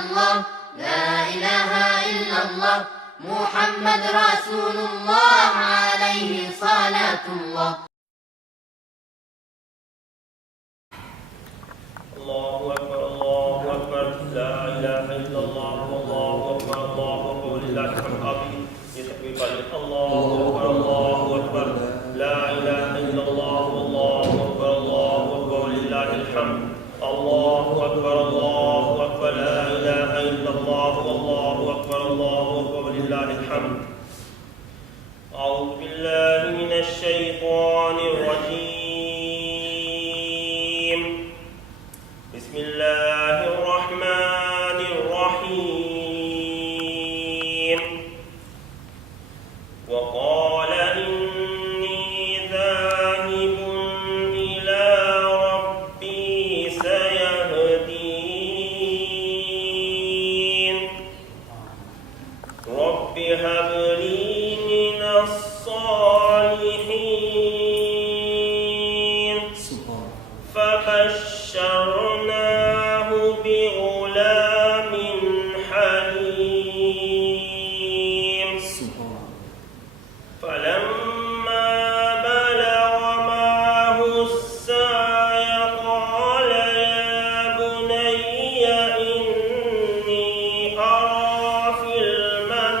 الله لا إله إلا الله محمد رسول الله عليه صلاة الله. الله أكبر الله أكبر لا إله إلا الله والله أكبر الله أكبر ولله الحمد. آمين. یہ تکبیر پڑھیں. الله أكبر الله أكبر لا إله إلا الله والله أكبر الله أكبر ولله الحمد. الله أكبر الله أكبر لا إله إلا الله والله أكبر الله أكبر ولله الحمد. أعوذ بالله من الشيطان الرجيم. بسم الله الرحمن الرحيم. وقال إني ذاهب إلى ربي سيهدين. رب هب لي من الصالحين. فبشرناه بغلام حليم. فلما بلغ معه السعي قال يا بني إني أرى في المنام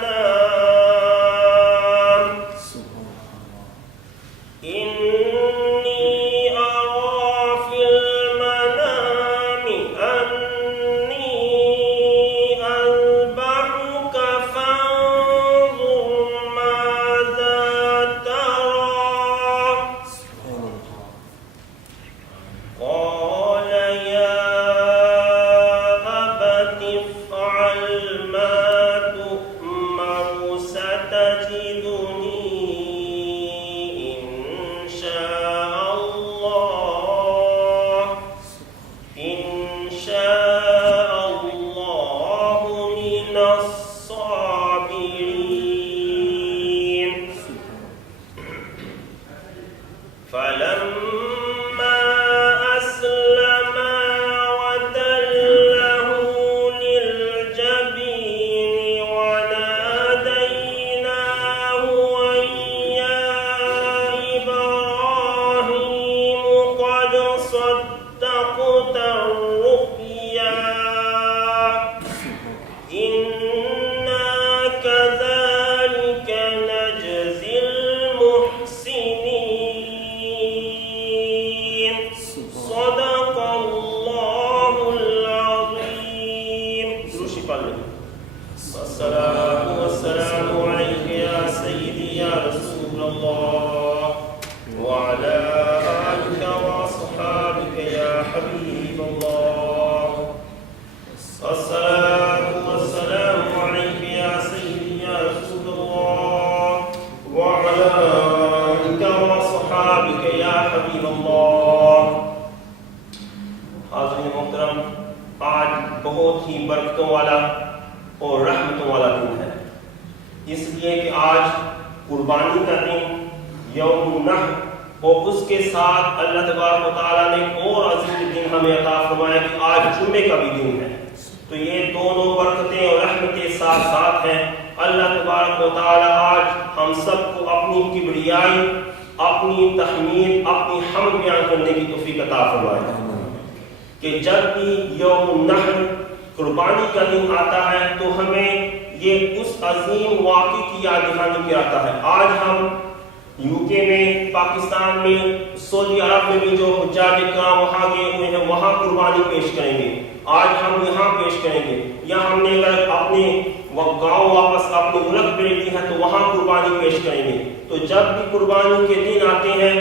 أذبحك فانظر ماذا ترى. قال يا أبت افعل ما تؤمر ستجدني إن شاء الله من الصابرين. فلما أسلما وتله للجبين وناديناه أن يا إبراهيم قد صدقت الرؤيا إنا كذلك نجزي المحسنين. صدق الله العظيم. والصلاة والسلام عليك يا سيدي يا رسول الله وعلى آلك وأصحابك يا حبيب الله. الصلاة والسلام عليك يا سيدي يا رسول الله وعلى آلك وأصحابك يا حبيب الله. حاضرین محترم، آج بہت ہی برکتوں والا اور رحمتوں والا دن ہے، اس لیے کہ آج قربانی کا دن، یوم النحر، اور اس کے ساتھ اللہ تبارک و تعالیٰ نے ایک اور عظیم دن ہمیں عطا فرمایا کہ آج جمعے کا بھی دن ہے. تو یہ دونوں برکتیں اور رحمتیں ساتھ ساتھ ہیں. اللہ تبارک و تعالیٰ آج ہم سب کو اپنی کبریائی، اپنی تحمید، اپنی حمد بیان کرنے کی توفیق عطا فرمائے کہ جب بھی یوم النحر قربانی کا دن آتا ہے تو ہمیں یہ اس عظیم واقعے کی یاد دہانی کراتا ہے. آج ہم یو کے میں، پاکستان میں، سعودی عرب میں بھی جو حجاج کرام وہاں گئے ہوئے ہیں وہاں قربانی پیش کریں گے. آج ہم یہاں پیش کریں گے، یا ہم نے اگر اپنے گاؤں واپس اپنے ملک بھیجی ہے تو وہاں قربانی پیش کریں گے. تو جب بھی قربانی کے دن آتے ہیں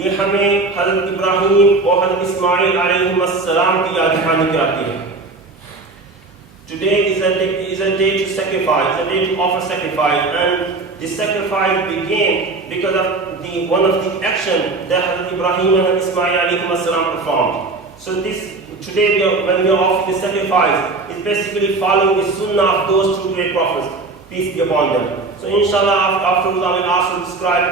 یہ ہمیں حضرت ابراہیم اور حضرت اسماعیل علیہ السلام کی یاد دہانی کراتے ہیں. Today is a day to sacrifice, a day to offer sacrifice, and the sacrifice began because of one of the action that Hazrat Ibrahim and Ismail alayhi salam performed. So today when we are offering the sacrifice, it's basically following the sunnah of those two great prophets, peace be upon them. So inshallah afterwards I will also describe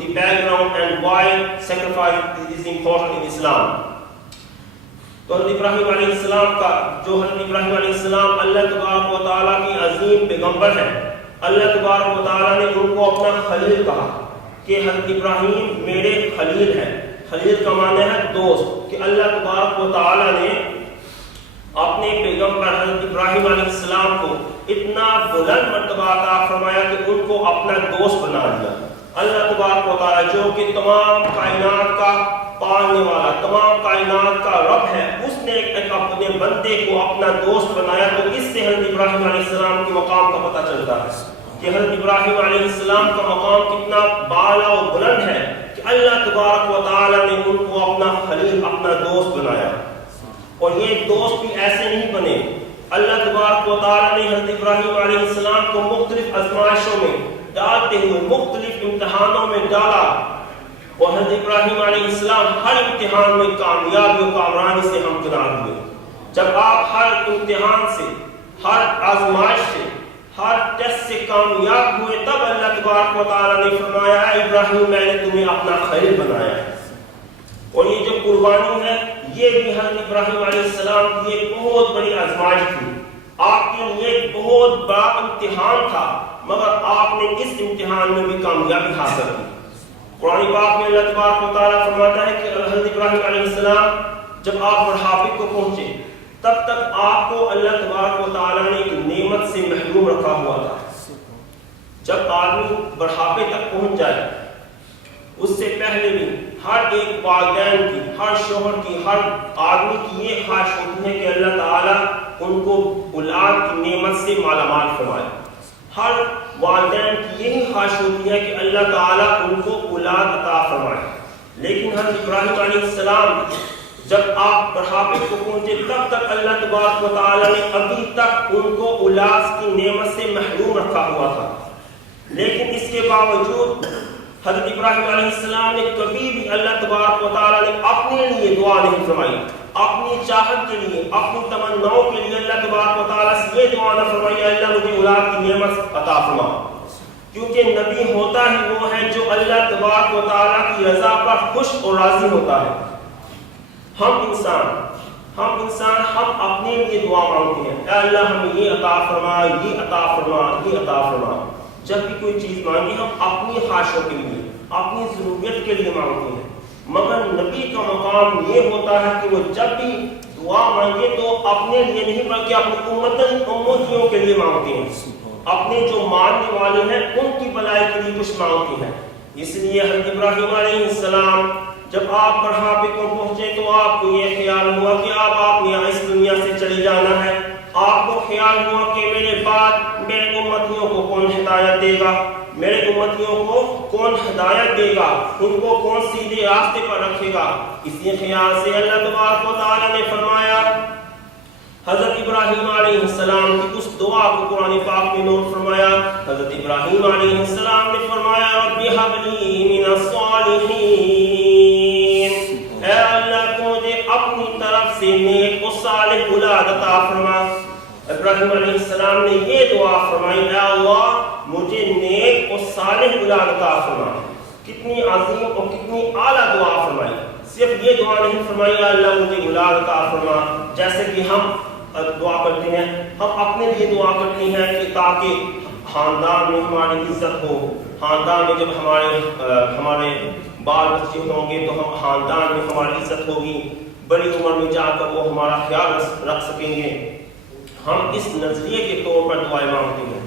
the background and why sacrifice is important in Islam. تو حضرت ابراہیم علیہ السلام کا جو حضرت ابراہیم علیہ السلام اللہ تبارک و تعالیٰ کی عظیم پیغمبر ہیں، اللہ تبارک و تعالیٰ نے ان کو اپنا خلیل کہا کہ حضرت ابراہیم میرے خلیل ہیں۔ خلیل کا معنی ہے دوست، کہ اللہ تبارک و تعالیٰ نے اپنے پیغمبر حضرت ابراہیم علیہ السلام کو اتنا بلند مرتبہ عطا فرمایا کہ ان کو اپنا دوست بنا دیا۔ اللہ تبارک و تعالیٰ جو کہ تمام کائنات کا پالنے والا، تمام کائنات کا رب ہے، اس نے ایک اپنے بندے کو اپنا دوست بنایا۔ تو اس سے حضرت ابراہیم علیہ السلام کے مقام کا پتہ چلتا ہے کہ حضرت ابراہیم علیہ السلام کا مقام کتنا بالا و بلند ہے کہ اللہ تبارک و تعالیٰ نے ان کو اپنا خلیل، اپنا دوست بنایا۔ اور یہ دوست بھی ایسے نہیں بنے، اللہ تبارک و تعالیٰ نے حضرت ابراہیم علیہ السلام کو مختلف آزمائشوں میں ڈالتے ہوئے مختلف امتحانوں میں ڈالا، اور حضرت ابراہیم علیہ السلام ہر امتحان میں کامیابی و کامرانی سے ہمکنار ہوئے۔ جب آپ ہر امتحان سے، ہر آزمائش سے، ہر ٹیسٹ سے کامیاب ہوئے، تب اللہ تبارک و تعالیٰ نے فرمایا اے ابراہیم میں نے تمہیں اپنا خلیل بنایا ہے۔ اور یہ جو قربانی ہے یہ بھی حضرت ابراہیم علیہ السلام کی ایک بہت بڑی آزمائش تھی، آپ کے لیے ایک بہت بڑا امتحان تھا، مگر آپ نے اس امتحان میں بھی کامیابی حاصل کی۔ قرآن پاک میں اللہ تبارک و تعالیٰ فرماتا ہے کہ حضرت ابراہیم علیہ السلام جب آپ بڑھاپے کو پہنچے تب تک آپ کو اللہ تبارک و تعالیٰ نے ایک نعمت سے محروم رکھا ہوا تھا۔ جب آدمی بڑھاپے تک پہنچ جائے اس سے پہلے بھی ہر ایک والدین کی، ہر شوہر کی، ہر آدمی کی یہ خواہش ہوتی ہے کہ اللہ تعالیٰ ان کو اولاد کی نعمت سے مالا مال فرمائے۔ ہر والدین کی یہی خواہش ہوتی ہے کہ اللہ تعالیٰ ان کو اولاد عطا فرمائے۔ لیکن حضرت ابراہیم علیہ السلام جب آپ بڑھاپے کو پہنچے تب تک اللہ تبارک و تعالیٰ نے ابھی تک ان کو اولاد کی نعمت سے محروم رکھا ہوا تھا، لیکن اس کے باوجود حضرت ابراہیم علیہ السلام نے کبھی بھی اللہ تبارک و تعالیٰ نے اپنے لیے دعا نہیں فرمائی، اپنی چاہت کے لیے، اپنی تمناؤں کے لیے اللہ تبارک و تعالیٰ سے یہ دعا نہ فرمائی اللہ مجھے اولاد کی نعمت عطا فرما، کیونکہ نبی ہوتا ہی وہ ہے جو اللہ تبارک و تعالیٰ کی رضا پر خوش اور راضی ہوتا ہے۔ ہم انسان ہم اپنے لیے دعا مانگتے ہیں، اے اللہ ہمیں یہ عطا فرما، یہ عطا فرما، یہ عطا فرما۔ جب بھی کوئی چیز مانگی ہم اپنی خواہشوں کے لیے، اپنی ضروریت کے لیے مانگتے ہیں، مگر نبی کا مقام یہ ہوتا ہے کہ وہ جب بھی دعا مانگے تو اپنے لیے نہیں بلکہ اپنی امتیوں کے لیے مانگتے ہیں، اپنے جو ماننے والے ہیں ان کی بھلائی کے لیے کچھ مانگتے ہیں۔ اس لیے حضرت ابراہیم علیہ السلام جب آپ بڑھاپے کو پہنچے تو آپ کو یہ خیال ہوا کہ آپ نے اس دنیا سے چلے جانا ہے، آپ کو خیال ہوا کہ میرے بعد میرے امتیوں کو کون ہدایت دے گا، میرے امتیوں کو کون ہدایت دے گا، ان کو کون سیدھے راستے پر رکھے گا۔ اسی خیال سے اللہ تبارک و تعالیٰ نے فرمایا، حضرت ابراہیم علیہ السلام کی اس دعا کو قرآن پاک میں نوٹ فرمایا۔ حضرت ابراہیم علیہ السلام نے فرمایا رب هب لی من الصالحین، اے اللہ تو مجھے اپنی طرف سے نیک و صالح اولاد عطا فرما۔ ابراہیم علیہ السلام نے یہ دعا فرمائی، اے اللہ مجھے نیک و صالح اولاد عطا فرما۔ کتنی عظیم اور کتنی اعلیٰ دعا فرمائی۔ صرف یہ دعا نہیں فرمائی اے اللہ مجھے اولاد عطا فرما، جیسے کہ ہم دعا کرتے ہیں، ہم اپنے لیے دعا کرتے ہیں کہ تاکہ خاندان میں ہماری عزت ہو، خاندان میں جب ہمارے بال بچے ہوں گے تو ہم خاندان میں ہماری عزت ہوگی، بڑی عمر میں جا کر وہ ہمارا خیال رکھ سکیں گے، ہم اس نظریے کے طور پر دعائیں مانگتے ہیں۔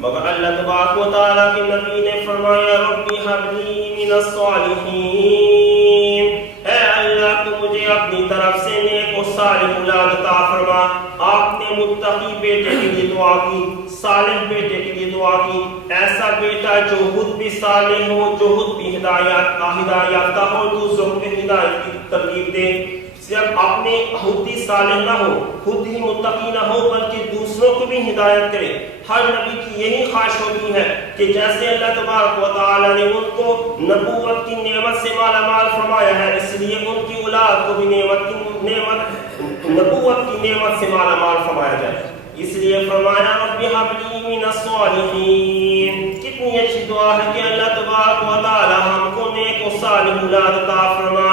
مگر اللہ تبارک و تعالیٰ کے نبی نے فرمایا رب هب لی من الصالحین، اے اللہ تو مجھے اپنی طرف سے نیک و صالح اولاد عطا فرما۔ آپ نے متقی بیٹے کے لیے دعا کی، صالح بیٹے کے لیے دعا کی، ایسا بیٹا جو خود بھی صالح ہو، جو خود بھی ہدایت یافتہ ہو، دوسروں کو ہدایت کی ترغیب دے، صرف اپنے خود ہی صالح نہ ہو، خود ہی متقی نہ ہو، بلکہ دوسروں کو بھی ہدایت کرے۔ ہر نبی کی یہی خواہش ہوتی ہے کہ جیسے اللہ تبارک و تعالیٰ نے ان کو نبوت کی نعمت سے مالا مال فرمایا ہے، اس لیے ان کی اولاد کو بھی نبوت کی نعمت سے مالا مال فرمایا جائے۔ اس لیے فرمایا رب هب لی من الصالحین۔ کتنی اچھی دعا ہے کہ اللہ تبارک و تعالیٰ ہم کو نیک و صالح اولاد عطا فرما۔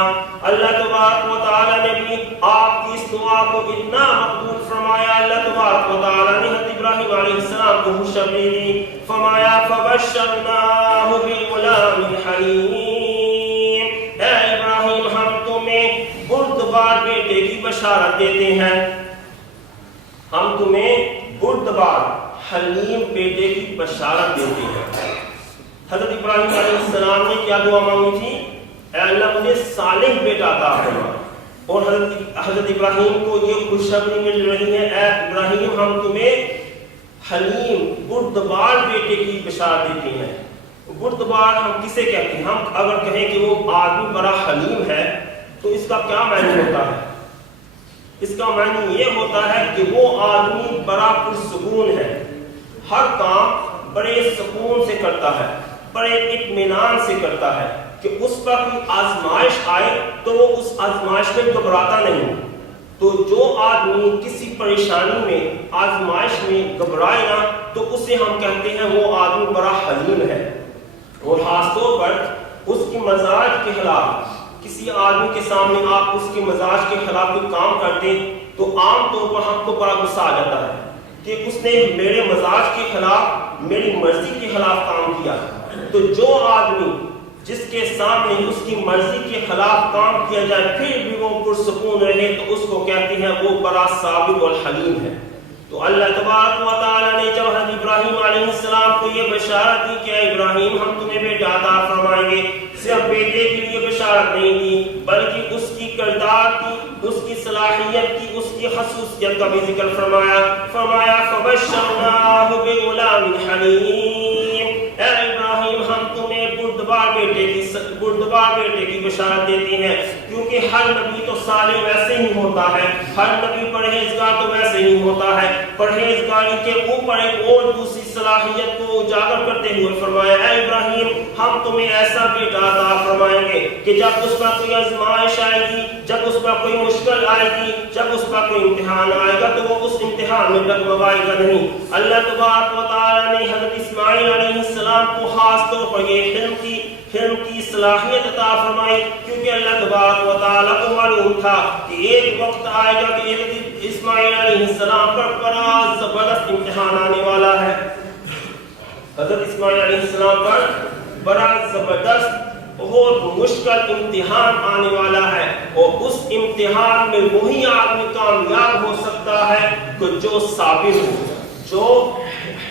اللہ تبارک و تعالیٰ نے بھی آپ کی اس دعا کو اتنا مقبول فرمایا اللہ تبارک و تعالی نے حضرت ابراہیم علیہ السلام کو خوشخبری دی، فرمایا فبشرناہ بغلام حلیم، اے ابراہیم ہم تمہیں بردبار بیٹے کی بشارت دیتے ہیں، ہم تمہیں بردبار حلیم بیٹے کی بشارت دیتے ہیں۔ حضرت ابراہیم علیہ السلام نے کیا دعا مانگی تھی؟ اے اللہ مجھے صالح بیٹا عطا فرما، اور حضرت ابراہیم کو یہ خوشخبری مل رہی ہے، اے ابراہیم ہم تمہیں حلیم بردبار بیٹے کی بشارت دیتے ہیں۔ بردبار ہم کسے کہتے ہیں؟ ہم اگر کہیں کہ وہ آدمی بڑا حلیم ہے تو اس کا کیا معنی ہوتا ہے؟ اس کا معنی یہ ہوتا ہے کہ وہ آدمی بڑا پرسکون ہے، ہر کام بڑے سکون سے کرتا ہے، بڑے اطمینان سے کرتا ہے، کہ اس پر کوئی آزمائش آئے تو وہ اس آزمائش میں گھبراتا نہیں۔ تو جو آدمی کسی پریشانی میں، آزمائش میں گھبرائے نہ تو اسے ہم کہتے ہیں وہ آدمی بڑا حلیم ہے۔ اور خاص طور پر اس کی مزاج کے خلاف، کسی آدمی کے سامنے آپ اس کے مزاج کے خلاف کوئی کام کرتے تو عام طور پر ہم کو بڑا غصہ آ جاتا ہے کہ اس نے میرے مزاج کے خلاف، میری مرضی کے خلاف کام کیا۔ تو جو آدمی جس کے سامنے اس کی مرضی کے خلاف کام کیا جائے پھر بھی وہ پرسکون رہے تو اس کو کہتے ہیں وہ بڑا صابر اور حلیم ہے۔ تو اللہ تبارک و تعالی نے جب حضرت ابراہیم علیہ السلام کو یہ بشارت دی کہ اے ابراہیم ہم تمہیں بیٹا عطا فرمائیں گے، صرف بیٹے کے لیے بشارت نہیں دی بلکہ اس کی کردار کی، اس کی صلاحیت کی، اس کی خصوصیت کا بھی ذکر فرمایا۔ فرمایا فبشرناہ بغلام حلیم، اے ابراہیم ہم تمہیں بردبار بیٹے کی بشارت دیتی ہیں، کیونکہ ہر نبی تو صالح ویسے ہی ہوتا ہے، ہر نبی پرہیزگار تو ویسے ہی ہوتا ہے۔ پرہیزگاری کے اوپر ایک اور دوسری صلاحیت کو اجاگر کرتے ہوئے فرمایا اے ابراہیم ہم تمہیں ایسا بیٹا عطا فرمائیں گے کہ جب اس پر کوئی آزمائش آئے گی، جب اس پر کوئی مشکل آئے گی، جب اس پر کوئی امتحان آئے گا تو وہ اس امتحان میں ڈگمگائے گا نہیں۔ اللہ تبارک و تعالی نے حضرت اسماعیل علیہ السلام کو خاص طور پر یہ حلم کی صلاحیت عطا فرمائی، کیونکہ اللہ تبارک و تعالیٰ کو معلوم تھا کہ ایک وقت آئے گا کہ اسماعیل علیہ السلام پر بڑا زبردست امتحان آنے والا ہے۔ حضرت اسماعیل علیہ السلام پر بڑا زبردست بہت مشکل امتحان آنے والا ہے، اور اس امتحان میں وہی آدمی کامیاب ہو سکتا ہے کہ جو صابر ہو، جو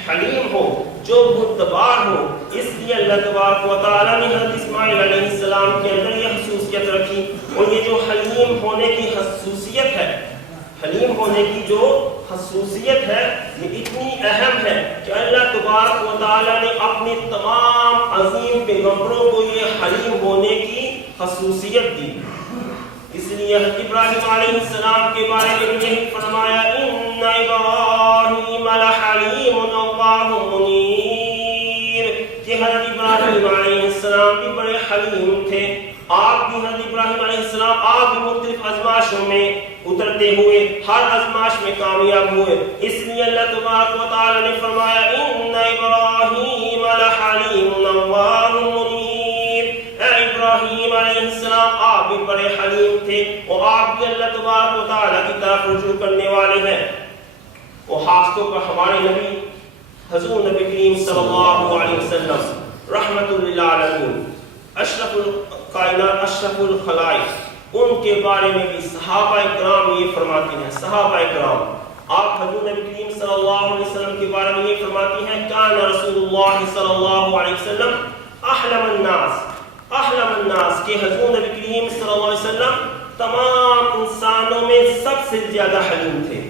حلیم ہو، جو بردبار ہو۔ اس لیے اللہ تبارک و تعالیٰ نے حضرت اسماعیل علیہ السلام کے اندر یہ خصوصیت رکھی، اور یہ جو حلیم ہونے کی خصوصیت ہے، حلیم ہونے کی جو خصوصیت ہے یہ اتنی اہم ہے کہ اللہ تبارک و تعالیٰ نے اپنے تمام عظیم پیغمبروں کو یہ حلیم ہونے کی خصوصیت دی۔ اس لیے ابراہیم علیہ السلام کے بارے میں یہی فرمایا ان ابراہیم لحلیم اوّاہ منیب، کہ حضرت ابراہیم علیہ السلام بھی بڑے حلیم تھے۔ آپ بھی حضرت ابراہیم علیہ السلام آپ بھی مختلف آزمائشوں میں اترتے ہوئے ہر آزمائش میں کامیاب ہوئے۔ اس لیے اللہ تبارک و تعالی نے فرمایا ان ابراہیم لحلیم اوّاہ منیب، اے ابراہیم علیہ السلام آپ بھی بڑے حلیم تھے، اور آپ بھی اللہ تبارک و تعالی کی طرف رجوع کرنے والے ہیں۔ اور خاص طور پر ہمارے نبی حضور نبی کریم صلی اللہ علیہ وسلم رحمت للعالمین، اشرف الکائنات، اشرف الخلائق، ان کے بارے میں بھی صحابہ کرام یہ فرماتے ہیں۔ صحابہ کرام آپ حضور نبی کریم صلی اللہ علیہ وسلم کے بارے میں یہ فرماتی ہیں کان رسول اللہ صلی اللہ علیہ وسلم احلم الناس، کہ حضور نبی کریم صلی اللہ علیہ وسلم تمام انسانوں میں سب سے زیادہ حلیم تھے،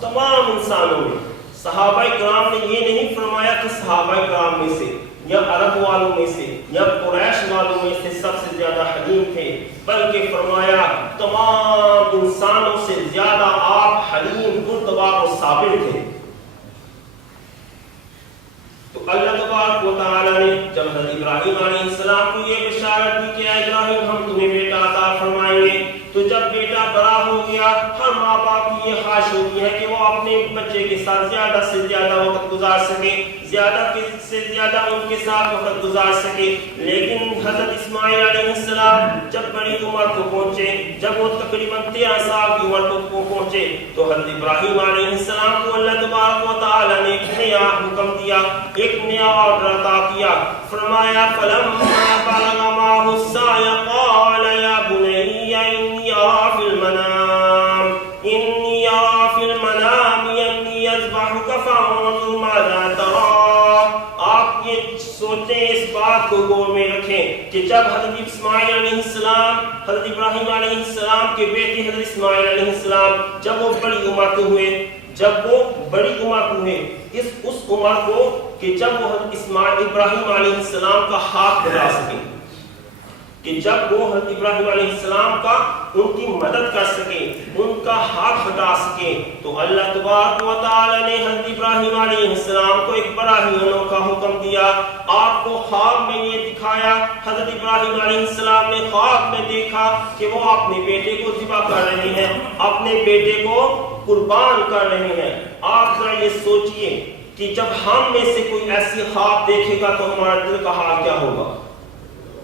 تمام انسانوں میں۔ صحابہ کرام نے یہ نہیں فرمایا کہ صحابہ کرام میں سے یا عرب والوں میں سے یا قریش والوں میں سے سب سے زیادہ حلیم تھے، بلکہ فرمایا تمام انسانوں سے زیادہ آپ حلیم، بردبار اور صابر تھے۔ تو اللہ تبارک و تعالیٰ نے جب حضرت ابراہیم علیہ السلام کو یہ بشارت دی کہ اے ابراہیم ہم تمہیں بیٹا عطا فرمائیں گے، تو جب بیٹا بڑا ہو گیا، ہر ماں باپ کی یہ خواہش ہوتی ہے کہ وہ اپنے بچے کے ساتھ زیادہ سے زیادہ وقت گزار سکے، زیادہ سے زیادہ ان کے ساتھ وقت گزار سکے. لیکن حضرت اسماعیل علیہ السلام جب بڑی عمر کو پہنچے، جب وہ تقریباً 13 سال کی عمر کو پہنچے، تو حضرت ابراہیم علیہ السلام کو اللہ تبارک و تعالی نے ایک نیا حکم دیا، ایک نیا آرڈر عطا کیا. فرمایا فلما بلغ معه السعي قال يا بني إني أرى في المنام أني أذبحك فانظر ماذا ترى. آپ یہ سوچیں، اس بات کو غور میں رکھیں کہ جب حضرت اسماعیل علیہ السلام، حضرت ابراہیم علیہ السلام کے بیٹے حضرت اسماعیل علیہ السلام جب وہ بڑی عمر کے ہوئے، اس عمر کو کہ جب وہ حضرت ابراہیم علیہ السلام کا ہاتھ بڑھا سکیں، کہ جب وہ حضرت ابراہیم علیہ السلام کا ان کی مدد کر سکیں، ان کا ہاتھ ہٹا سکیں، تو اللہ تبارک و تعالی نے حضرت ابراہیم علیہ السلام کو ایک بڑا ہی انوکھا حکم دیا. آپ کو خواب میں یہ دکھایا. حضرت ابراہیم علیہ السلام نے خواب میں دیکھا کہ وہ اپنے بیٹے کو ذبح کر رہے ہیں، اپنے بیٹے کو قربان کر رہے ہیں. آپ ذرا یہ سوچئے کہ جب ہم میں سے کوئی ایسی خواب دیکھے گا تو ہمارا دل کا حال کیا ہوگا.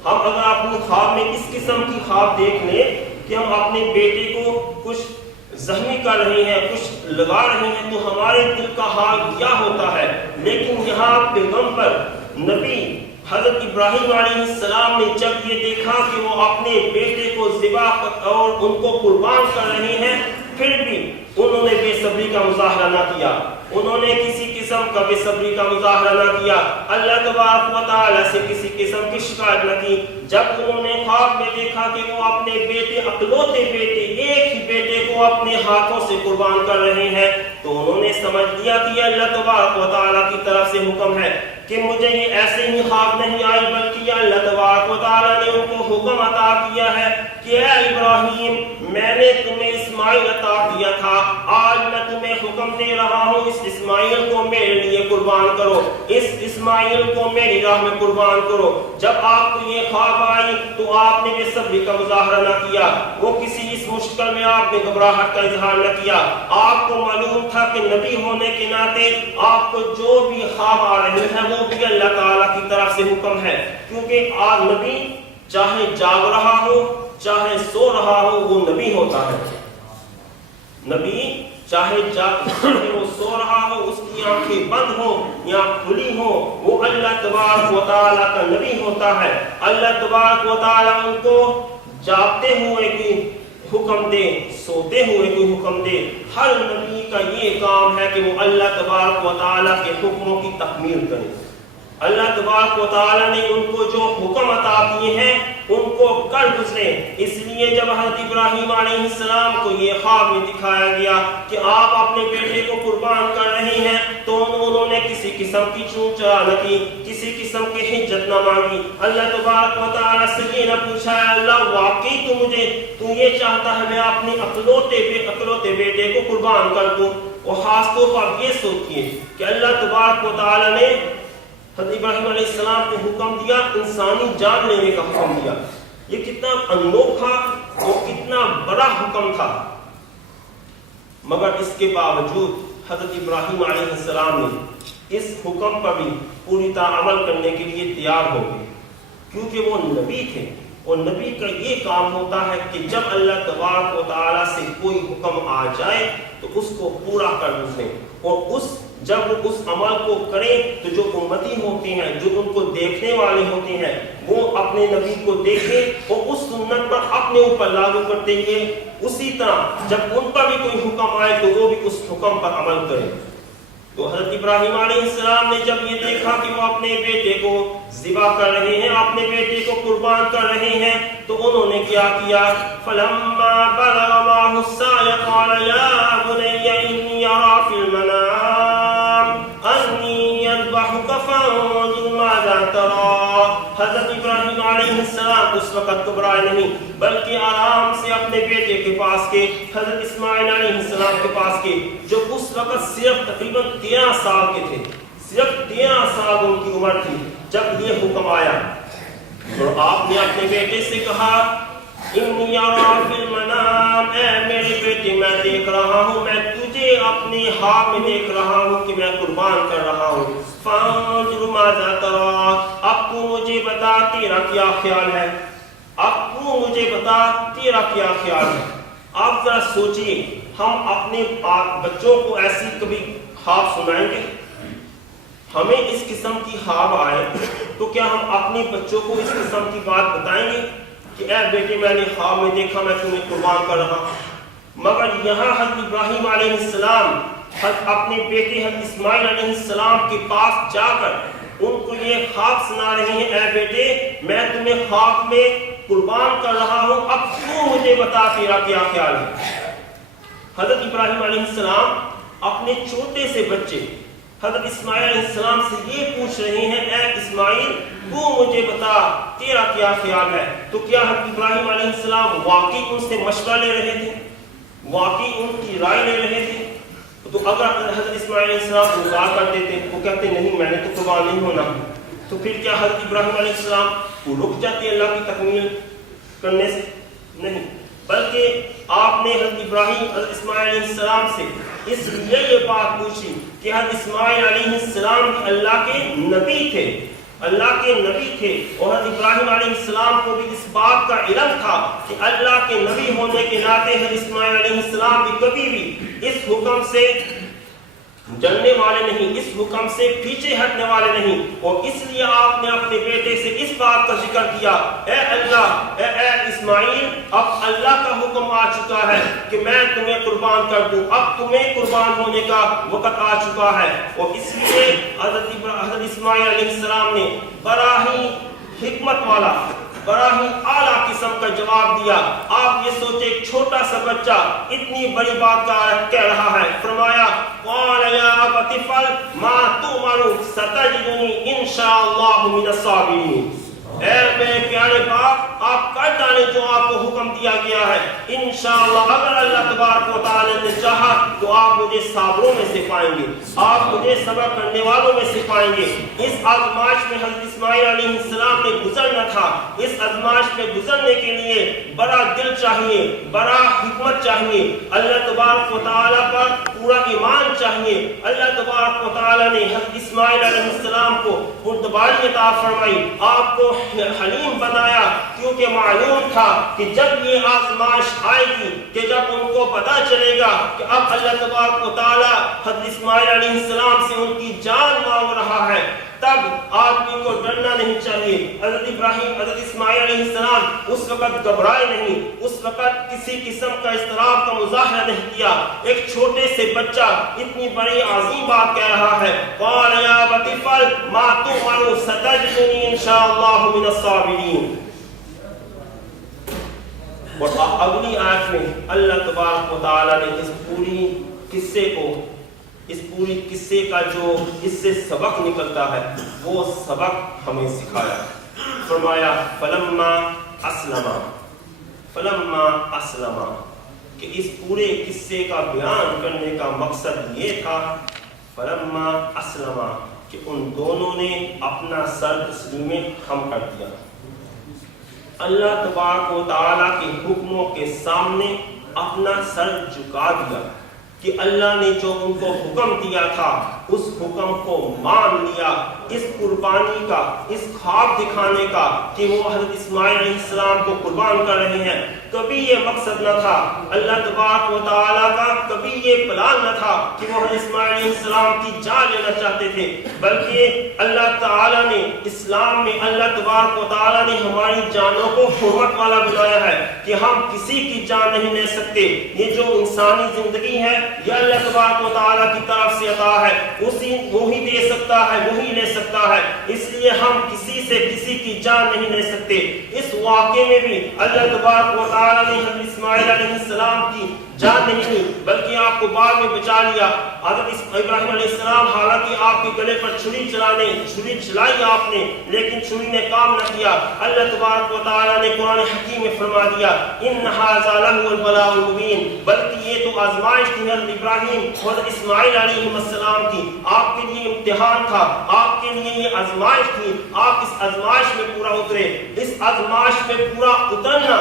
ہم اگر اپنی خواب میں اس قسم کی خواب دیکھ لیں کہ ہم اپنے بیٹے کو کچھ زخمی کر رہے ہیں، کچھ لگا رہے ہیں، تو ہمارے دل کا حال کیا ہوتا ہے. لیکن یہاں پیغمبر نبی حضرت ابراہیم علیہ السلام نے جب یہ دیکھا کہ وہ اپنے بیٹے کو ذبح اور ان کو قربان کر رہے ہیں، پھر بھی انہوں نے بے صبری کا مظاہرہ نہ کیا، انہوں نے کسی قسم کا بے صبری کا مظاہرہ نہ کیا، اللہ تبارک و تعالی سے کسی قسم کی شکایت نہ کی. جب انہوں نے خواب میں دیکھا کہ وہ اپنے بیٹے، اکلوتے بیٹے، ایک ہی بیٹے کو اپنے ہاتھوں سے قربان کر رہے ہیں، تو انہوں نے سمجھ لیا کہ اللہ تبارک و تعالی کی طرف سے حکم ہے کہ مجھے یہ ایسے ہی خواب نہیں آئی، بلکہ اللہ تبارک و تعالی نے ان کو حکم عطا کیا ہے کہ اے ابراہیم، میں نے تمہیں اسماعیل عطا کیا تھا، آج میں تمہیں حکم دے رہا ہوں اس اسماعیل کو میرے لیے قربان کرو، اس اسماعیل کو میری راہ میں قربان کرو. جب آپ کو یہ خواب آئی تو آپ نے بے صبری کا مظاہرہ نہ کیا، وہ کسی اس مشکل میں آپ نے گھبراہٹ کا اظہار نہ کیا. آپ کو معلوم تھا کہ نبی ہونے کے ناطے آپ کو جو بھی خواب آ رہے ہیں وہ بھی اللہ تعالیٰ کی طرف سے حکم ہے، کیونکہ آج نبی چاہے جاگ رہا ہو چاہے سو رہا ہو وہ نبی ہوتا ہے. نبی چاہے وہ سو رہا ہو، اس کی آنکھیں بند ہو یا کھلی ہو، وہ اللہ تبارک و تعالیٰ کا نبی ہوتا ہے. اللہ تبارک و تعالیٰ ان کو جاگتے ہوئے کوئی حکم دے، سوتے ہوئے کوئی حکم دے، ہر نبی کا یہ کام ہے کہ وہ اللہ تبارک و تعالیٰ کے حکموں کی تکمیل کرے. اللہ تبارک و تعالیٰ نے ان کو جو حکم عطا کیے ہیں ان کو کر گزرے. اس لیے جب حضرت ابراہیم علیہ السلام کو یہ خواب میں دکھایا گیا کہ آپ اپنے بیٹے کو قربان کر رہے ہیں، تو انہوں نے کسی قسم کی چونچ نہ کی، کسی قسم کی حجت نہ مانگی. اللہ تبارک و تعالیٰ سے یہ نہ پوچھا اللہ واقعی تو یہ چاہتا ہے میں اپنے اکلوتے بیٹے کو قربان کر دوں. اور خاص طور پر یہ سوچیے کہ اللہ تبارک و تعالیٰ نے حضرت ابراہیم علیہ السلام کو حکم دیا، انسانی جان لینے کا حکم دیا. یہ کتنا انوکھا اور کتنا بڑا حکم تھا، مگر اس کے باوجود حضرت ابراہیم علیہ السلام نے اس حکم پر بھی پوری طرح عمل کرنے کے لیے تیار ہو گئے، کیونکہ وہ نبی تھے. اور نبی کا یہ کام ہوتا ہے کہ جب اللہ تبارک و تعالیٰ سے کوئی حکم آ جائے تو اس کو پورا کر دیں، اور جب وہ اس عمل کو کریں تو جو امتی ہوتے ہیں، جو ان کو دیکھنے والے ہوتے ہیں، وہ اپنے نبی کو دیکھیں اور اس سنت پر اپنے اوپر لاگو کرتے ہیں. اسی طرح جب ان پر بھی کوئی حکم آئے تو وہ بھی اس حکم پر عمل کریں. تو حضرت ابراہیم علیہ السلام نے جب یہ دیکھا کہ وہ اپنے بیٹے کو ذبح کر رہے ہیں، اپنے بیٹے کو قربان کر رہے ہیں، تو انہوں نے کیا کیا؟ فلما بلغ معه السعي قال يا بني إني أرى في المنام أني أذبحك فانظر ماذا ترى. حضرت ابراہیم علیہ السلام اس وقت گھبرائے نہیں، بلکہ آرام سے اپنے بیٹے کے پاس کے حضرت اسماعیل علیہ السلام کے پاس کے، جو اس وقت صرف تقریباً 13 سال کے تھے، صرف 13 سال ان کی عمر تھی جب یہ حکم آیا. اور آپ نے اپنے بیٹے سے کہا انی ارا فی المنام، اے میرے بیٹے میں دیکھ رہا ہوں، میں اپنے خواب میں دیکھ رہا ہوں کہ میں قربان کر رہا ہوں. فانظر ماذا ترى, اب تو مجھے بتا تیرا کیا خیال ہے, اب تو مجھے بتا تیرا کیا خیال ہے. آپ ذرا سوچئے, ہم اپنے بچوں کو ایسی کبھی خواب سنائیں گے؟ ہمیں اس قسم کی خواب آئے تو کیا ہم اپنے بچوں کو اس قسم کی بات بتائیں گے کہ اے بیٹے میں نے خواب میں دیکھا میں تمہیں قربان کر رہا ہوں؟ مگر یہاں حضرت ابراہیم علیہ السلام اپنے بیٹے حضرت اسماعیل علیہ السلام کے پاس جا کر ان کو یہ خواب سنا رہے ہیں, اے بیٹے میں تمہیں خواب میں قربان کر رہا ہوں, اب تو مجھے بتا تیرا کیا خیال ہے. حضرت ابراہیم علیہ السلام اپنے چھوٹے سے بچے حضرت اسماعیل علیہ السلام سے یہ پوچھ رہے ہیں, اے اسماعیل تو مجھے بتا تیرا کیا خیال ہے. تو کیا حضرت ابراہیم علیہ السلام واقعی ان سے مشورہ لے رہے تھے, واقعی ان کی رائے لے رہے تھے؟ تو اگر حضرت اسماعیل علیہ السلام انکار کر دیتے, وہ کہتے نہیں میں نے تو قربان نہیں ہونا, تو پھر کیا حضرت ابراہیم علیہ السلام وہ رک جاتے اللہ کی تکمیل کرنے سے؟ نہیں, بلکہ آپ نے حضرت ابراہیم حضرت اسماعیل علیہ السلام سے اس لیے یہ بات پوچھی کہ حضرت اسماعیل علیہ السلام بھی اللہ کے نبی تھے, اللہ کے نبی تھے, اور حضرت ابراہیم علیہ السلام کو بھی اس بات کا علم تھا کہ اللہ کے نبی ہونے کے ناطے حضرت اسماعیل علیہ السلام بھی کبھی بھی اس حکم سے جلنے والے نہیں, اس حکم سے پیچھے ہٹنے والے نہیں. اور اس لیے آپ نے اپنے بیٹے سے اس بات کا ذکر کیا, اے اللہ اے اسماعیل اب اللہ کا حکم آ چکا ہے کہ میں تمہیں قربان کر دوں, اب تمہیں قربان ہونے کا وقت آ چکا ہے. اور اس لیے حضرت اسماعیل علیہ السلام نے بڑا ہی حکمت والا بڑا ہی اعلیٰ قسم کا جواب دیا. آپ یہ سوچے ایک چھوٹا سا بچہ اتنی بڑی بات کہہ رہا ہے. فرمایا قال یا ابت افعل ما تؤمر ستجدنی ان شاء اللہ من الصابرین. اے میرے پیارے باپ آپ کر ڈالیں جو آپ کو حکم دیا گیا ہے, انشاءاللہ اگر اللہ تبارک و تعالی نے چاہا تو آپ مجھے صابروں میں سے پائیں گے, آپ مجھے صبر کرنے والوں میں سے پائیں گے. اس آزمائش میں حضرت اسماعیل علیہ السلام نے گزرنا تھا. اس آزمائش میں گزرنے کے لیے بڑا دل چاہیے, بڑا حکمت چاہیے, اللہ تبارک و تعالی پر پورا ایمان چاہیے. اللہ تبارک و تعالی نے حضرت اسماعیل علیہ السلام کو بردباری عطا فرمائی, آپ کو حلیم بنایا, کیونکہ معلوم تھا کہ جب یہ آزمائش آئے گی, کہ جب ان کو پتا چلے گا کہ اب اللہ تبارک و تعالی حضرت اسماعیل علیہ السلام سے ان کی جان مانگ رہا ہے, تب آدمی کو ڈرنا نہیں چاہیے. حضرت اسماعیل علیہ السلام اس وقت گھبرائے نہیں, اس وقت کسی قسم کا اضطراب کا مظاہرہ نہیں کیا. ایک چھوٹے سے بچہ اتنی بڑی عظیم بات کہہ رہا ہے, قال یا ابت افعل ما تؤمر ستجدنی ان شاء اللہ من الصابرین. اور اگلی آیت میں اللہ تبارک و تعالی نے اس پوری قصے کا جو اس سے سبق نکلتا ہے وہ سبق ہمیں سکھایا. فرمایا فلما اسلما, کہ اس پورے قصے کا بیان کرنے کا مقصد یہ تھا, فلما اسلما, کہ ان دونوں نے اپنا سر تسلیم خم کر دیا, اللہ تبارک و تعالیٰ کے حکموں کے سامنے اپنا سر جھکا دیا, کہ اللہ نے جو ان کو حکم دیا تھا اس حکم کو مان لیا. اس قربانی کا, اس خواب دکھانے کا کہ وہ حضرت اسماعیل علیہ السلام کو قربان کر رہے ہیں, کبھی یہ مقصد نہ تھا اللہ تبارک و تعالیٰ کا, کبھی یہ پلان نہ تھا کہ وہ حضرت اسماعیل علیہ السلام کی جان لینا چاہتے تھے, بلکہ اللہ تعالیٰ نے اسلام میں اللہ تبارک و تعالیٰ نے ہماری جانوں کو حرمت والا بنایا ہے کہ ہم کسی کی جان نہیں لے سکتے. یہ جو انسانی زندگی ہے یہ اللہ تبارک و تعالیٰ کی طرف سے عطا ہے, وہی دے سکتا ہے, وہی لے سکتا ہے, اس لیے ہم کسی سے کسی کی جان نہیں لے سکتے. اس واقعے میں بھی اللہ تبارک و تعالیٰ نے حضرت اسماعیل علیہ السلام کی جان نہیں لی بلکہ آپ کو بعد میں بچا لیا. حضرت ابراہیم علیہ السلام حالانکہ آپ کے گلے پر چھری چلائی آپ نے, لیکن چھری نے کام نہ کیا. اللہ تبارک و تعالیٰ نے قرآن حکیم میں فرما دیا ان ھذا لہو البلاء المبین, بلکہ یہ تو آزمائش تھی حضرت ابراہیم اور اسماعیل علیہ السلام کی, آپ کے لیے امتحان تھا, آپ کے لیے یہ آزمائش تھی. آپ اس آزمائش میں پورا اترے. اس آزمائش میں پورا اترنا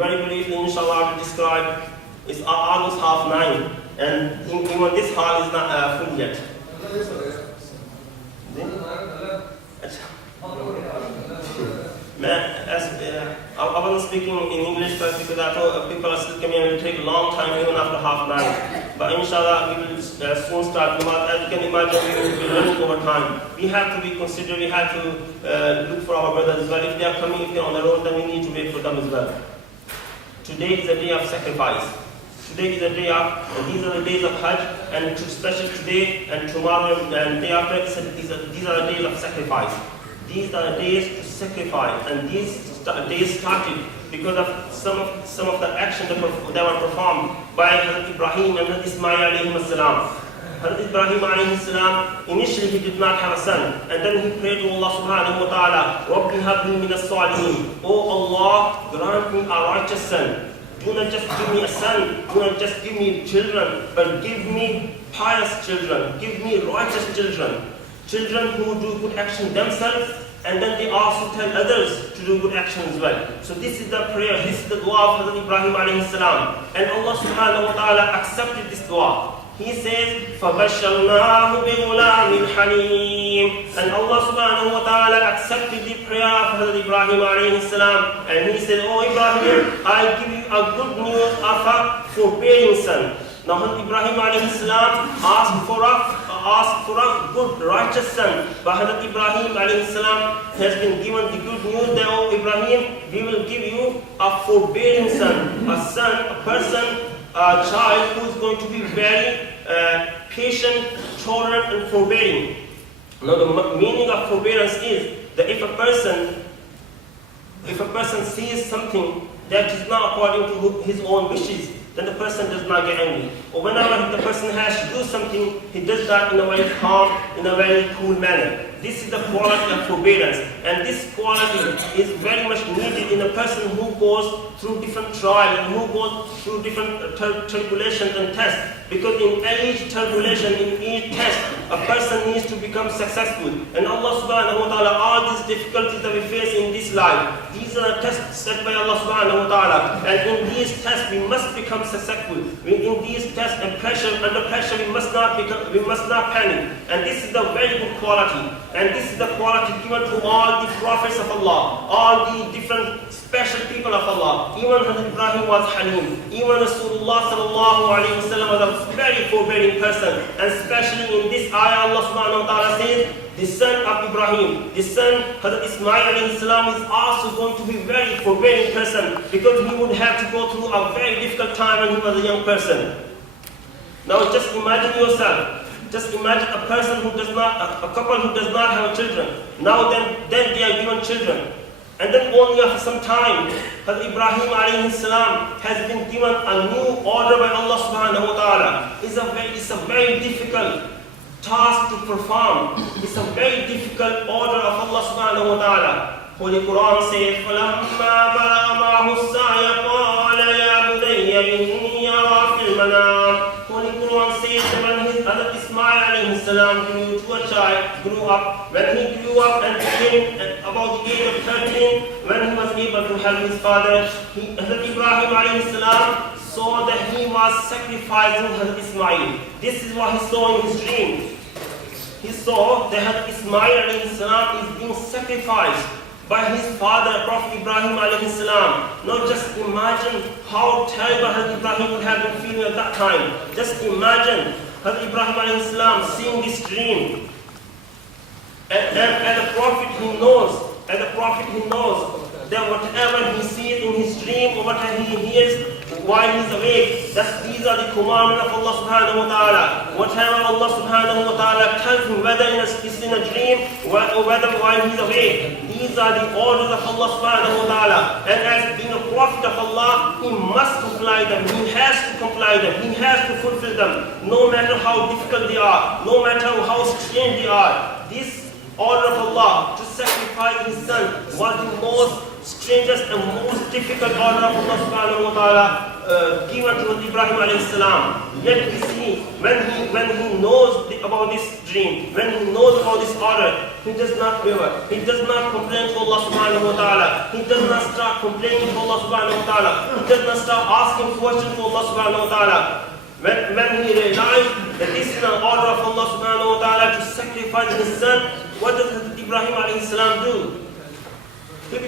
Very briefly, inshallah, to describe, it's almost 9:30, and even this hall is not full yet. I wasn't speaking in English first because I thought people are still coming and it will take a long time even after 9:30. But inshallah, we will soon start. As you can imagine, we will be running over time. We have to be considerate, we have to look for our brothers as well. If they are coming, if they are on the road, then we need to wait for them as well. Today is a day of sacrifice. Today is a day of, these are the days of Hajj, and especially today and tomorrow and day after, these are the days of sacrifice. These are the days to sacrifice, and these days started because of some of the actions that were performed by Hazrat Ibrahim and Hazrat Ismail alayhi salam. Hazrat Ibrahim alayhi salam, initially he did not have a son, and then he prayed to Allah subhanahu wa ta'ala, Rabbi habli min as-salihin. Oh Allah, grant me a righteous son. Do not just give me a son, do not just give me children, but give me pious children, give me righteous children. Children who do good action themselves, and then they also tell others to do good action as well. So this is the prayer, this is the dua of Hazrat Ibrahim alayhi salam. And Allah subhanahu wa ta'ala accepted this dua. He says, فَبَشَّرْنَاهُ بِغُلَامٍ حَلِيمٍ. And Allah subhanahu wa ta'ala accepted the prayer of Hazrat Ibrahim alayhi salam. And he said, Oh Ibrahim, I give you a good news of a forbearing son. Now Hazrat Ibrahim alayhi salam asked for a good righteous son. But Hazrat Ibrahim alayhi salam has been given the good news that, oh Ibrahim, we will give you a forbearing son, a person, a child who is going to be very patient, tolerant and forbearing. Now the meaning of forbearance is that if a person sees something that is not according to his own wishes, then the person does not get angry. Or whenever the person has to do something, he does that in a very calm, in a very cool manner. This is the quality of forbearance, and this quality is very much needed in a person who goes through different trials and who goes through different tribulations and tests. Because in each tribulation, in each test, a person needs to become successful. And Allah subhanahu wa ta'ala, all these difficulties that we face in this life, these are the tests set by Allah subhanahu wa ta'ala. And in these tests, we must become successful. In these tests and under pressure, we must not panic. And this is the very good quality. And this is the quality given to all the prophets of Allah, all the different special people of Allah. Even Hazrat Ibrahim was Halim. Even Rasulullah sallallahu alayhi wa sallam was a very forbearing person. And especially in this ayah, Allah subhanahu wa ta'ala says, the son of Ibrahim, the son Hazrat Ismail alayhi salam is also going to be a very forbearing person, because he would have to go through a very difficult time when he was a young person. Now just imagine yourself. Just imagine a person who does not, a couple who does not have children. Now then they are given children. And then only after some time, Hazrat Ibrahim alayhi salam has been given a new order by Allah subhanahu wa ta'ala. It's a very difficult task to perform. It's a very difficult order of Allah subhanahu wa ta'ala. Holy Quran says, فَلَمَّا بَلَغَ مَعَهُ السَّعْيَ قَالَ يَا بُنَيَّ إِنِّي أَرَىٰ فِي الْمَنَامِ. Holy Quran says that when his Hazrat Ismail alayhi salam grew up, when he grew up and became about the age of 13, when he was able to help his father, Hazrat Ibrahim alayhi salam saw that he was sacrificing Hazrat Ismail. This is what he saw in his dream. He saw that Hazrat Ismail alayhi salam is being sacrificed by his father, Prophet Ibrahim alayhi salam. Now just imagine how terrible Hazrat Ibrahim would have been feeling at that time. Just imagine Hazrat Ibrahim alayhi salam seeing this dream. And as a prophet he knows that whatever he sees in his dream or whatever he hears, while he's awake. These are the commandments of Allah subhanahu wa ta'ala. Whatever Allah subhanahu wa ta'ala tells him, whether it's in a dream or whether while he's awake, these are the orders of Allah subhanahu wa ta'ala. And as being a prophet of Allah, he must comply them. He has to comply them. He has to fulfill them, no matter how difficult they are, no matter how strange they are. This order of Allah to sacrifice his son was the most strangest and most difficult order of Allah subhanahu wa ta'ala given to Ibrahim alayhi salam. Yet we see when he knows about this dream, when he knows about this order, he does not waver. He does not complain to Allah subhanahu wa ta'ala. He does not start complaining to Allah subhanahu wa ta'ala. He does not start asking questions to Allah subhanahu wa ta'ala. When he realized that this is an order of Allah subhanahu wa ta'ala to sacrifice his son, what does Ibrahim alayhi salam do? He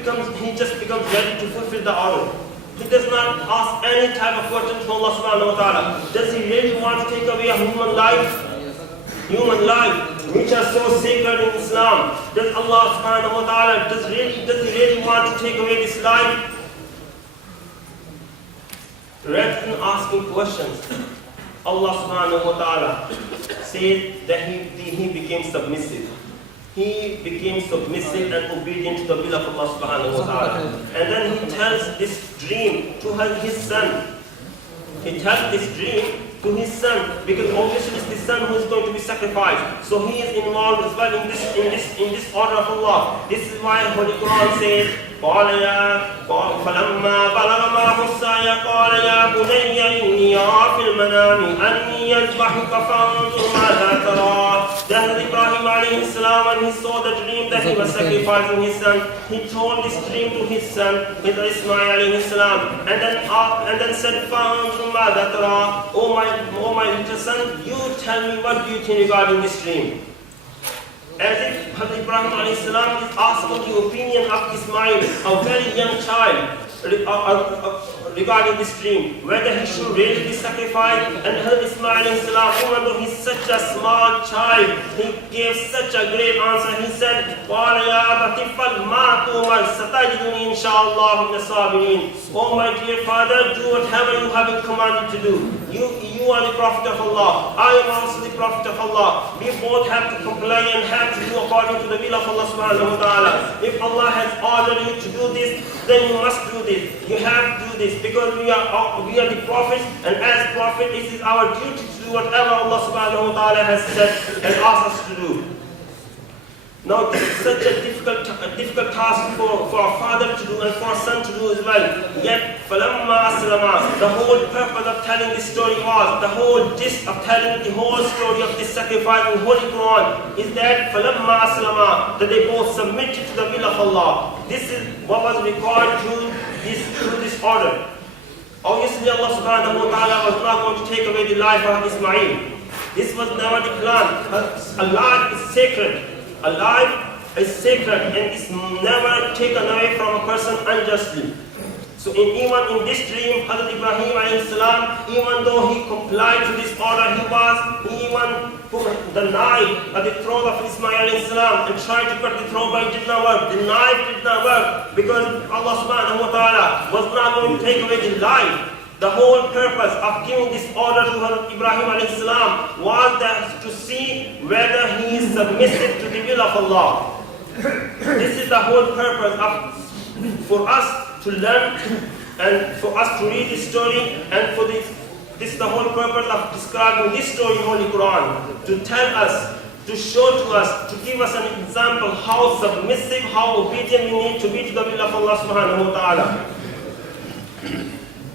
just becomes ready to fulfill the order. He does not ask any type of question to Allah subhanahu wa ta'ala. Does he really want to take away a human life? Human life, which are so sacred in Islam. Does Allah subhanahu wa ta'ala, does he really want to take away this life? Rather than asking questions, Allah subhanahu wa ta'ala said that he became submissive. He became submissive and obedient to the will of Allah subhanahu wa ta'ala. And then he tells this dream to his son. He tells this dream to his son, because obviously it's the son who is going to be sacrificed. So he is involved as well in this order of Allah. This is why Holy Quran says, فَلَمَّا بَلَغَ مَعَهُ السَّعْيَ قَالَ يَا بُنَيَّ إِنِّي أَرَىٰ فِي الْمَنَامِ أَنِّي أَذْبَحُكَ فَانظُرْ مَاذَا تَرَىٰ. Then Ibrahim alayhi salam, when he saw the dream that he was sacrificing his son, he told this dream to his son, Ismail alayhi salam, and then said, فَانظُرْ مَاذَا تَرَىٰ. Oh my little son, you tell me, what do you think regarding this dream? As if Hazrat Ibrahim alayhi salam is asking the opinion of Ismail, a very young child, regarding this dream, whether he should really be sacrificed. And Hazrat Ismail alayhi salam, even though he's such a small child, he gave such a great answer. He said, oh my dear father, do whatever you have been commanded to do. You are the prophet of Allah. I am also the prophet of Allah. We both have to comply and have to do according to the will of Allah subhanahu wa ta'ala. If Allah has ordered you to do this, then you must do this. You have to do this, because we are the prophets, and as prophet it is our duty to do whatever Allah subhanahu wa ta'ala has said and asked us to do. Now this is such a difficult task for a father to do and for a son to do as well. Yet, فَلَمَّا أَسْلَمَا, the whole purpose of telling this story was, the whole gist of telling the whole story of this sacrifice in Holy Quran is that فَلَمَّا أَسْلَمَا, that they both submitted to the will of Allah. This is what was recorded through this order. Obviously Allah subhanahu wa ta'ala was not going to take away the life of Ismail. This was never the plan. Allah is sacred. A life is sacred and is never taken away from a person unjustly. So even in this dream, Hazrat Ibrahim alayhi salam, even though he complied to this order, he even put the knife at the throat of Ismail alayhi salam and tried to cut the throat, but it did not work. The knife did not work because Allah subhanahu wa ta'ala was not going to take away the life. The whole purpose of giving this order to Hazrat Ibrahim alayhi salam was that to see whether he is submissive to the will of Allah. This is the whole purpose for us to learn and for us to read this story, and for this is the whole purpose of describing this story in Holy Quran, to tell us, to show to us, to give us an example how submissive, how obedient we need to be to the will of Allah subhanahu wa ta'ala.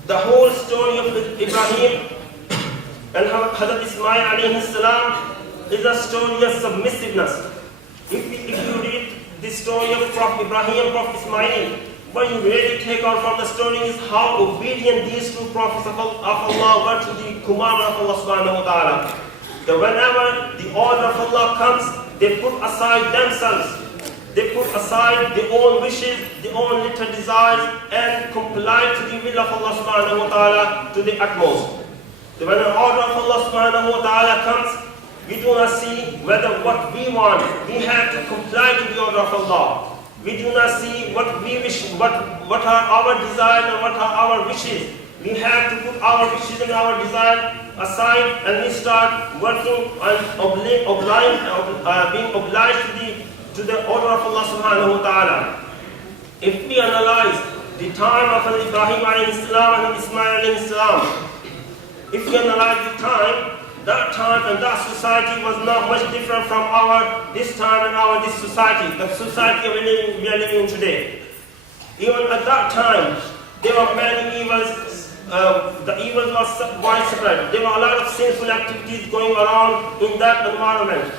The whole story of Ibrahim and Hazrat Ismail alayhi salam is a story of submissiveness. If you read the story of Prophet Ibrahim and Prophet Ismail, what you really take out from the story is how obedient these two prophets of Allah were to the commandment of Allah subhanahu wa ta'ala. That whenever the order of Allah comes, they put aside themselves. They put aside their own wishes, their own little desires, and comply to the will of Allah subhanahu wa ta'ala to the utmost. So when the order of Allah subhanahu wa ta'ala comes, we do not see whether what we want, we have to comply to the order of Allah. We do not see what we wish, what are our desires and what are our wishes. We have to put our wishes and our desire aside, and we start working on being obliged to the order of Allah subhanahu wa ta'ala. If we analyze the time of Ibrahim alayhi salam and Ismail alayhi salam, if we analyze the time, that time and that society was not much different from this time and this society, the society we are living in today. Even at that time, there were many evils. The evils were widespread. There were a lot of sinful activities going around in that environment.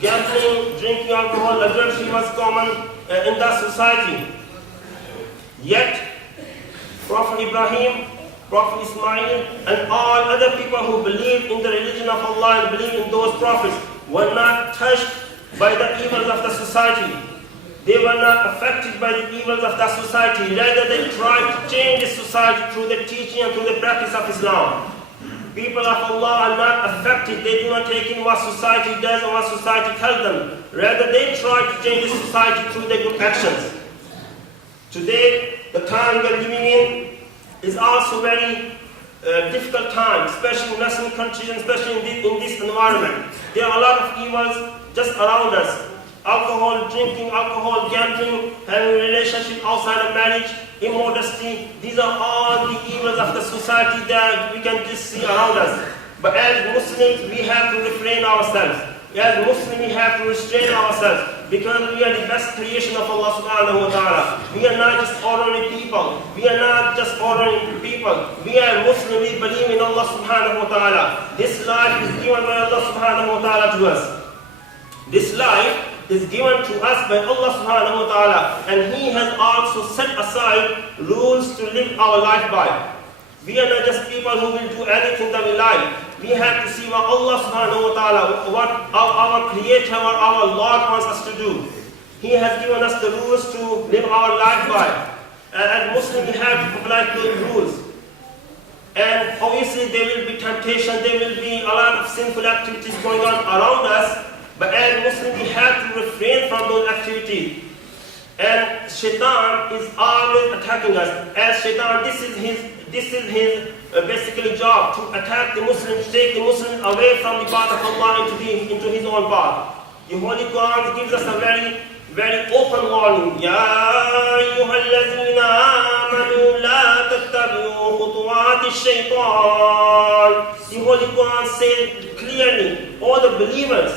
Gambling, drinking alcohol, adultery was common in that society. Yet, Prophet Ibrahim, Prophet Ismail, and all other people who believed in the religion of Allah and believed in those prophets were not touched by the evils of the society. They were not affected by the evils of that society. Rather, they tried to change the society through the teaching and through the practice of Islam. People of Allah are not affected. They do not take in what society does or what society tells them. Rather, they try to change the society through their good actions. Today, the time we are living in is also very difficult time, especially in Western countries and especially in this environment. There are a lot of evils just around us. Alcohol, drinking, alcohol, gambling, having a relationship outside of marriage, immodesty. These are all the evils of the society that we can just see around us. But as Muslims, we have to refrain ourselves. As Muslims, we have to restrain ourselves because we are the best creation of Allah subhanahu wa ta'ala. We are not just ordinary people. We are not just ordinary people. We are Muslims. We believe in Allah subhanahu wa ta'ala. This life is given by Allah subhanahu wa ta'ala to us. This life is given to us by Allah subhanahu wa ta'ala, and He has also set aside rules to live our life by. We are not just people who will do anything that we like. We have to see what Allah subhanahu wa ta'ala, what our Creator or our Lord wants us to do. He has given us the rules to live our life by. And as Muslims, we have to comply to those rules. And obviously there will be temptation, there will be a lot of sinful activities going on around us. But as Muslims, we have to refrain from those activities. And Shaitan is always attacking us. As Shaitan, this is his basically job, to attack the Muslims, to take the Muslims away from the path of Allah into his own path. The Holy Quran gives us a very, very open warning. Ya ayyuhallazina amanu la tattabi'u khutuwati shaitan. The Holy Quran says clearly, all the believers,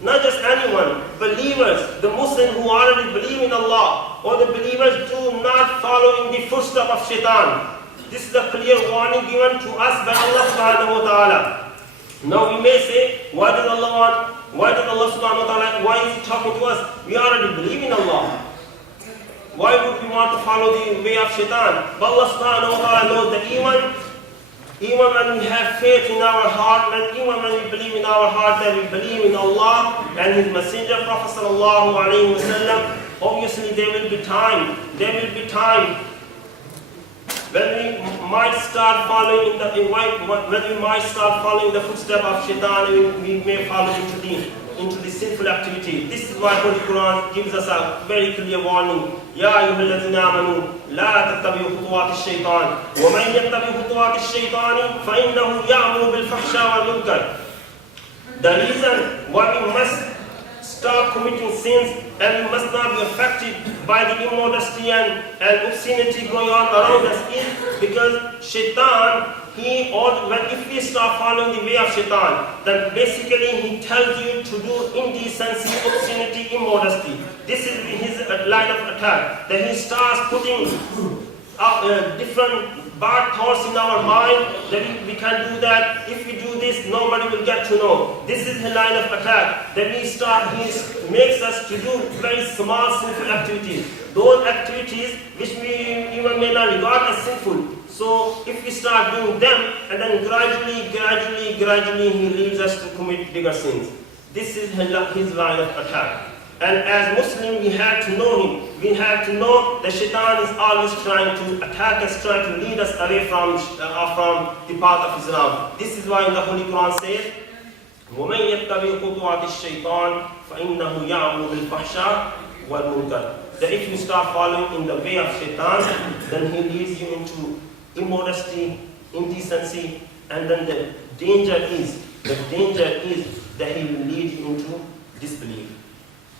not just anyone, believers, the Muslims who already believe in Allah, or the believers, do not follow in the footsteps of Shaitan. This is a clear warning given to us by Allah subhanahu wa ta'ala. Now we may say, why does Allah want? Why does Allah subhanahu wa ta'ala, why is He talking to us? We already believe in Allah. Why would we want to follow the way of Shaitan? But Allah subhanahu wa ta'ala knows that even when we have faith in our heart, and even when we believe in our heart that we believe in Allah and His Messenger, Prophet sallallahu alaihi wasallam, obviously there will be time when we might start following the footsteps of Shaitan, we may fall into the sinful activity. This is why Holy Quran gives us a very clear warning. Ya ayyuhallazina amanu la tattabi'u khutuwati shaitan wa man yattabi' khutuwati shaitani fa innahu ya'muru bil fahsha wal munkar. The reason why we must stop committing sins and we must not be affected by the immodesty and obscenity going on around us is because Shaitan, if we start following the way of Shaitan, then basically he tells you to do indecency, obscenity, immodesty. This is his line of attack. Then he starts putting different bad thoughts in our mind that we can do that. If we do this, nobody will get to know. This is his line of attack. Then he makes us to do very small sinful activities. Those activities which we even may not regard as sinful. So if we start doing them, and then gradually he leads us to commit bigger sins. This is his line of attack. And as Muslims, we have to know him. We have to know that Shaitan is always trying to attack us, trying to lead us away from the path of Islam. This is why in the Holy Quran says, وَمَنْ يَتَّبِعْ خُطُوَاتِ الشَّيْطَانِ فَإِنَّهُ يَعْمُرُ بِالْفَحْشَاءِ وَالْمُنكَرِ. That if you start following in the way of Shaitan, then he leads you into immodesty, indecency, and then the danger is that he will lead you into disbelief.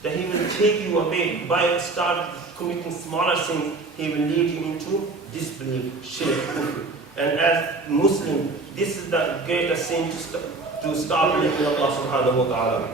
That he will take you away by start committing smaller sins. He will lead you into disbelief, shirk, kufr. And as Muslim, this is the greatest sin to stop believing in Allah subhanahu wa ta'ala.